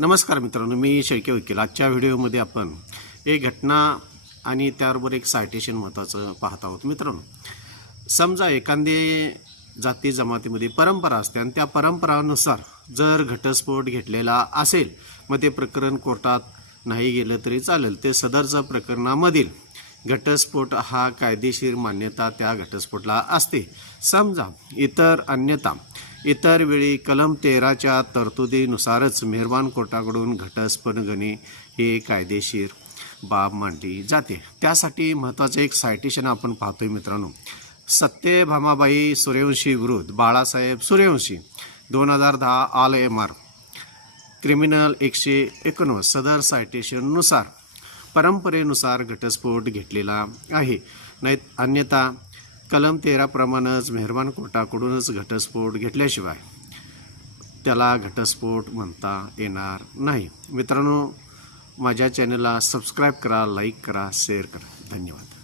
नमस्कार मित्रांनो मी शेळके वकील. आजच्या व्हिडिओमध्ये आपण एक घटना आणि त्याबरोबर एक सायटेशन महत्त्वाचं पाहत आहोत. मित्रांनो समजा एखादे जाती जमातीमध्ये परंपरा असते आणि त्या परंपरानुसार जर घटस्फोट घेतलेला असेल मग ते प्रकरण कोर्टात नाही गेलं तरी चालेल. ते सदरचं प्रकरणामधील घटस्फोट हा कायदेशीर मान्यता त्या घटस्फोटला असते. समजा इतर अन्यथा इतर वेळी कलम तेराच्या तरतुदीनुसारच मेहरबान कोर्टाकडून घटस्पणगणे हे कायदेशीर बाब मांडली जाते. त्यासाठी महत्त्वाचं एक सायटेशन आपण पाहतोय मित्रांनो. सत्यभामाबाई सूर्यवंशी विरुद्ध बाळासाहेब सूर्यवंशी दोन हजार दहा आल एम आर क्रिमिनल एकशे एकोणवीस सदर सायटेशननुसार परंपरेनुसार घटस्फोट घेतलेला आहे. नाही अन्यथा कलम तेराप्रमाणेच मेहरबान कोर्टाकडूनच घटस्फोट घेतल्याशिवाय त्याला घटस्फोट म्हणता येणार नाही. मित्रांनो माझ्या चॅनलला सबस्क्राईब करा लाईक करा शेअर करा. धन्यवाद.